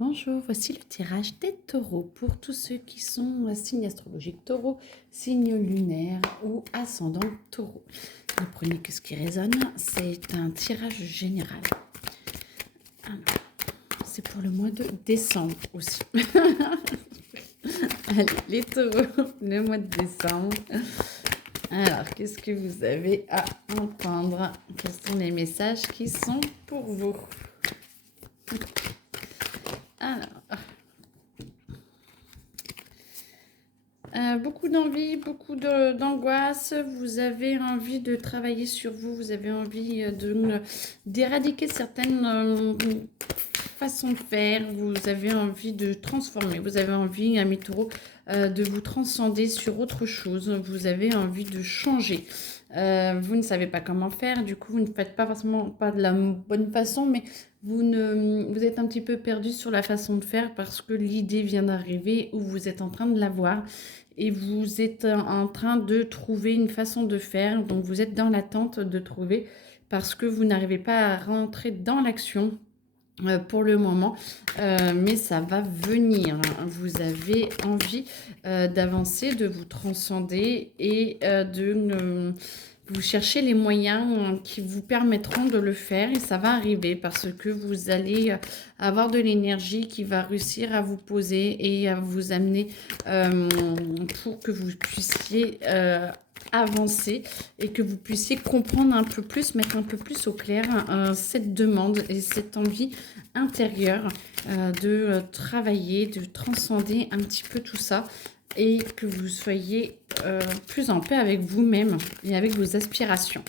Bonjour, voici le tirage des taureaux pour tous ceux qui sont signes astrologiques taureau, signe lunaire ou ascendant taureau. Ne prenez que ce qui résonne, c'est un tirage général. Alors, c'est pour le mois de décembre aussi. Allez, les taureaux, le mois de décembre. Alors, qu'est-ce que vous avez à entendre? Quels sont les messages qui sont pour vous? Alors, beaucoup d'envie, beaucoup d'angoisse. Vous avez envie de travailler sur vous. Vous avez envie d'éradiquer certaines façons de faire. Vous avez envie de transformer. Vous avez envie, ami taureau, de vous transcender sur autre chose. Vous avez envie de changer. Vous ne savez pas comment faire. Du coup, vous ne faites pas forcément pas de la bonne façon, mais vous êtes un petit peu perdu sur la façon de faire parce que l'idée vient d'arriver ou vous êtes en train de l'avoir et vous êtes en train de trouver une façon de faire. Donc, vous êtes dans l'attente de trouver parce que vous n'arrivez pas à rentrer dans l'action pour le moment, mais ça va venir. Vous avez envie d'avancer, de vous transcender et vous cherchez les moyens qui vous permettront de le faire et ça va arriver parce que vous allez avoir de l'énergie qui va réussir à vous poser et à vous amener pour que vous puissiez avancer et que vous puissiez comprendre un peu plus, mettre un peu plus au clair cette demande et cette envie intérieure de travailler, de transcender un petit peu tout ça et que vous soyez plus en paix avec vous-même et avec vos aspirations.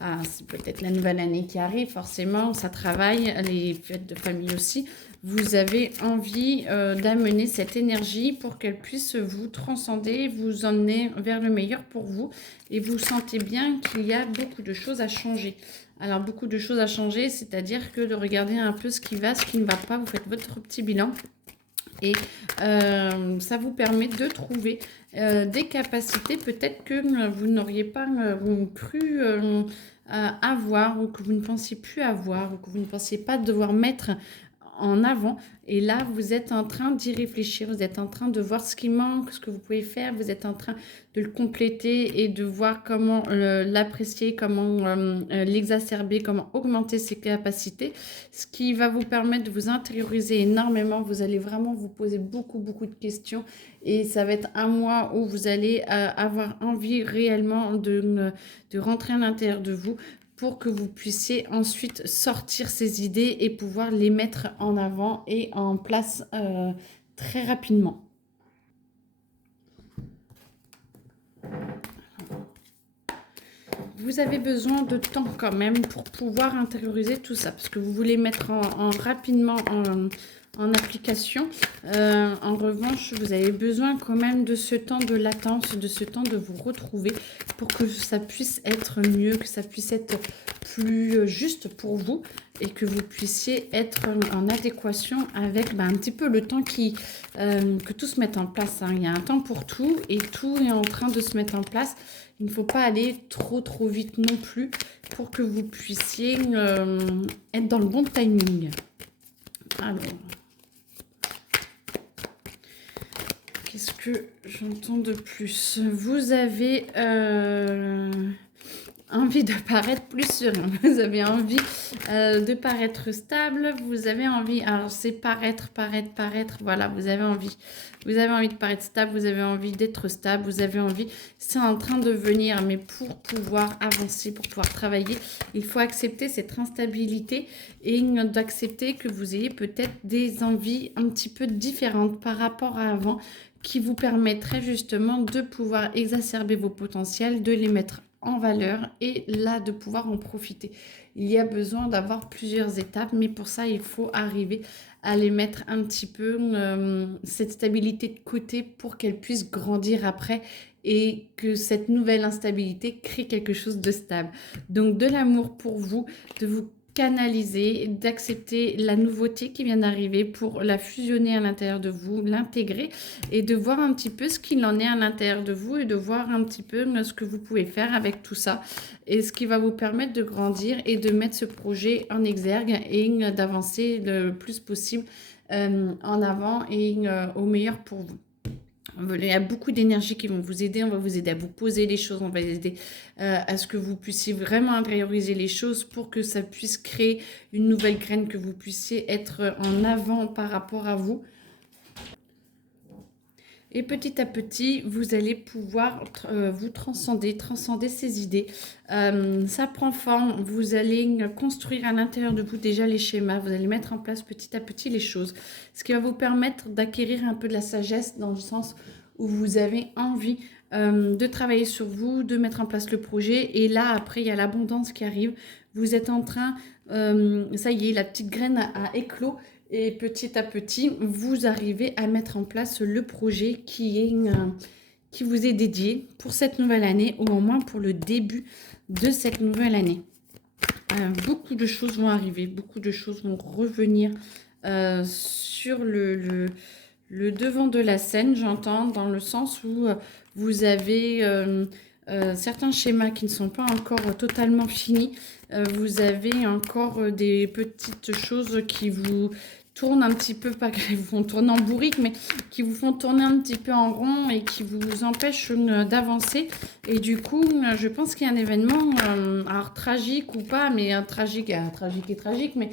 Ah, c'est peut-être la nouvelle année qui arrive, forcément, ça travaille, les fêtes de famille aussi. Vous avez envie d'amener cette énergie pour qu'elle puisse vous transcender, vous emmener vers le meilleur pour vous. Et vous sentez bien qu'il y a beaucoup de choses à changer. Alors, beaucoup de choses à changer, c'est-à-dire que de regarder un peu ce qui va, ce qui ne va pas. Vous faites votre petit bilan. Et ça vous permet de trouver des capacités peut-être que vous n'auriez pas cru avoir ou que vous ne pensiez plus avoir ou que vous ne pensiez pas devoir mettre en avant. Et là, vous êtes en train d'y réfléchir, vous êtes en train de voir ce qui manque, ce que vous pouvez faire, vous êtes en train de le compléter et de voir comment l'apprécier, comment l'exacerber, comment augmenter ses capacités, ce qui va vous permettre de vous intérioriser énormément. Vous allez vraiment vous poser beaucoup, beaucoup de questions et ça va être un mois où vous allez avoir envie réellement de rentrer à l'intérieur de vous pour que vous puissiez ensuite sortir ces idées et pouvoir les mettre en avant et en place très rapidement. Vous avez besoin de temps quand même pour pouvoir intérioriser tout ça, parce que vous voulez mettre rapidement en application. En revanche, vous avez besoin quand même de ce temps de latence, de ce temps de vous retrouver pour que ça puisse être mieux, que ça puisse être plus juste pour vous et que vous puissiez être en adéquation avec un petit peu le temps que tout se mette en place. Il y a un temps pour tout et tout est en train de se mettre en place. Il ne faut pas aller trop vite non plus pour que vous puissiez être dans le bon timing. Alors, qu'est-ce que j'entends de plus? Vous avez envie de paraître plus serein, vous avez envie de paraître stable, vous avez envie, alors c'est paraître, voilà, vous avez envie de paraître stable, vous avez envie d'être stable, vous avez envie, c'est en train de venir, mais pour pouvoir avancer, pour pouvoir travailler, il faut accepter cette instabilité et d'accepter que vous ayez peut-être des envies un petit peu différentes par rapport à avant, qui vous permettraient justement de pouvoir exacerber vos potentiels, de les mettre en valeur et là de pouvoir en profiter. Il y a besoin d'avoir plusieurs étapes, mais pour ça il faut arriver à les mettre un petit peu cette stabilité de côté pour qu'elle puisse grandir après et que cette nouvelle instabilité crée quelque chose de stable. Donc de l'amour pour vous, de vous canaliser, d'accepter la nouveauté qui vient d'arriver pour la fusionner à l'intérieur de vous, l'intégrer et de voir un petit peu ce qu'il en est à l'intérieur de vous et de voir un petit peu ce que vous pouvez faire avec tout ça et ce qui va vous permettre de grandir et de mettre ce projet en exergue et d'avancer le plus possible en avant et au meilleur pour vous. Il y a beaucoup d'énergie qui vont vous aider. On va vous aider à vous poser les choses. On va vous aider à ce que vous puissiez vraiment intérioriser les choses pour que ça puisse créer une nouvelle graine, que vous puissiez être en avant par rapport à vous. Et petit à petit, vous allez pouvoir vous transcender ces idées. Ça prend forme. Vous allez construire à l'intérieur de vous déjà les schémas. Vous allez mettre en place petit à petit les choses. Ce qui va vous permettre d'acquérir un peu de la sagesse dans le sens où vous avez envie de travailler sur vous, de mettre en place le projet. Et là, après, il y a l'abondance qui arrive. Vous êtes en train, ça y est, la petite graine a éclos. Et petit à petit, vous arrivez à mettre en place le projet qui vous est dédié pour cette nouvelle année, ou au moins pour le début de cette nouvelle année. Beaucoup de choses vont arriver, beaucoup de choses vont revenir sur le devant de la scène, j'entends, dans le sens où vous avez certains schémas qui ne sont pas encore totalement finis. Vous avez encore des petites choses qui vous tournent un petit peu, pas qui vous font tourner en bourrique, mais qui vous font tourner un petit peu en rond et qui vous empêchent d'avancer. Et du coup, je pense qu'il y a un événement, alors tragique ou pas, mais tragique et tragique, mais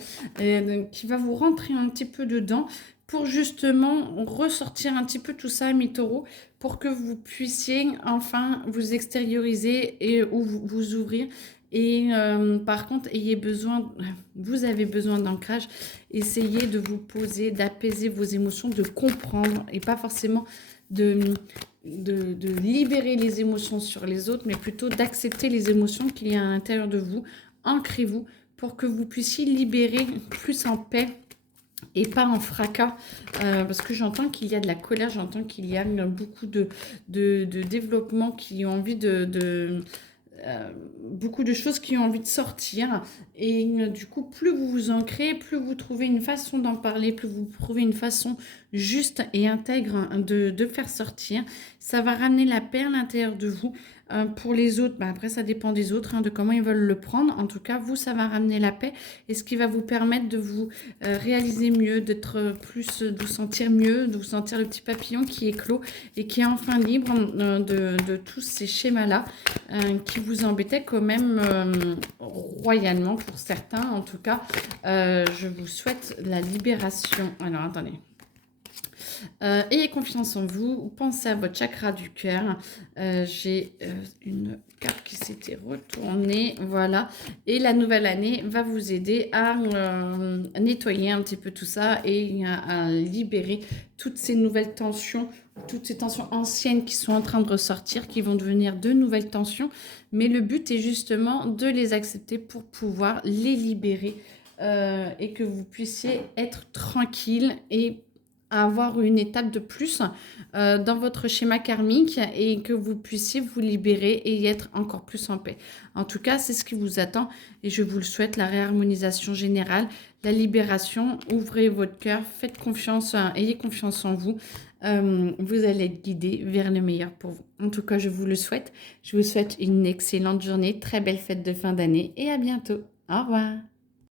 qui va vous rentrer un petit peu dedans pour justement ressortir un petit peu tout ça, mes taureaux, pour que vous puissiez enfin vous extérioriser et ou vous ouvrir. Et par contre, vous avez besoin d'ancrage. Essayez de vous poser, d'apaiser vos émotions, de comprendre et pas forcément de libérer les émotions sur les autres, mais plutôt d'accepter les émotions qu'il y a à l'intérieur de vous. Ancrez-vous pour que vous puissiez libérer plus en paix et pas en fracas, parce que j'entends qu'il y a de la colère, j'entends qu'il y a beaucoup de développement qui ont envie beaucoup de choses qui ont envie de sortir. Et du coup, plus vous vous ancrez, plus vous trouvez une façon d'en parler, plus vous trouvez une façon juste et intègre de faire sortir. Ça va ramener la paix à l'intérieur de vous. Pour les autres, après ça dépend des autres, de comment ils veulent le prendre. En tout cas, vous, ça va ramener la paix et ce qui va vous permettre de vous réaliser mieux, d'être plus, de vous sentir mieux, de vous sentir le petit papillon qui est clos et qui est enfin libre de tous ces schémas-là qui vous embêtaient quand même royalement pour certains. En tout cas, je vous souhaite la libération. Alors, attendez. Ayez confiance en vous, pensez à votre chakra du cœur. J'ai une carte qui s'était retournée, voilà. Et la nouvelle année va vous aider à nettoyer un petit peu tout ça et à libérer toutes ces nouvelles tensions, toutes ces tensions anciennes qui sont en train de ressortir, qui vont devenir de nouvelles tensions. Mais le but est justement de les accepter pour pouvoir les libérer et que vous puissiez être tranquille et à avoir une étape de plus dans votre schéma karmique et que vous puissiez vous libérer et être encore plus en paix. En tout cas, c'est ce qui vous attend et je vous le souhaite, la réharmonisation générale, la libération. Ouvrez votre cœur, faites confiance, ayez confiance en vous. Vous allez être guidé vers le meilleur pour vous. En tout cas, je vous le souhaite. Je vous souhaite une excellente journée, très belle fête de fin d'année et à bientôt. Au revoir.